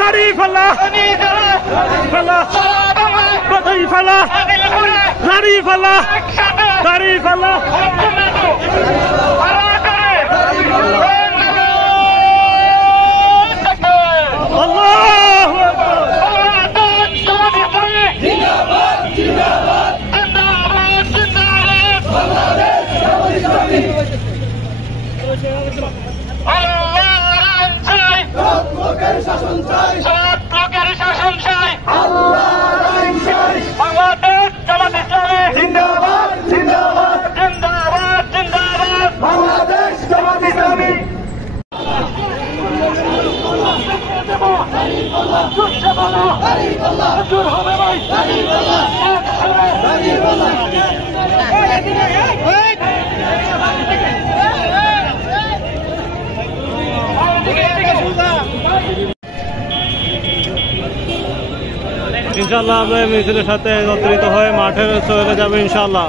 দাড়ি ফালা ফালা দাড়ি ফালা দাড়ি ফালা দাড়ি ফালা ইনশাআল্লাহ আমরা মিছিলের সাথে একত্রিত হয়ে মাঠে চলে যাবে ইনশাআল্লাহ।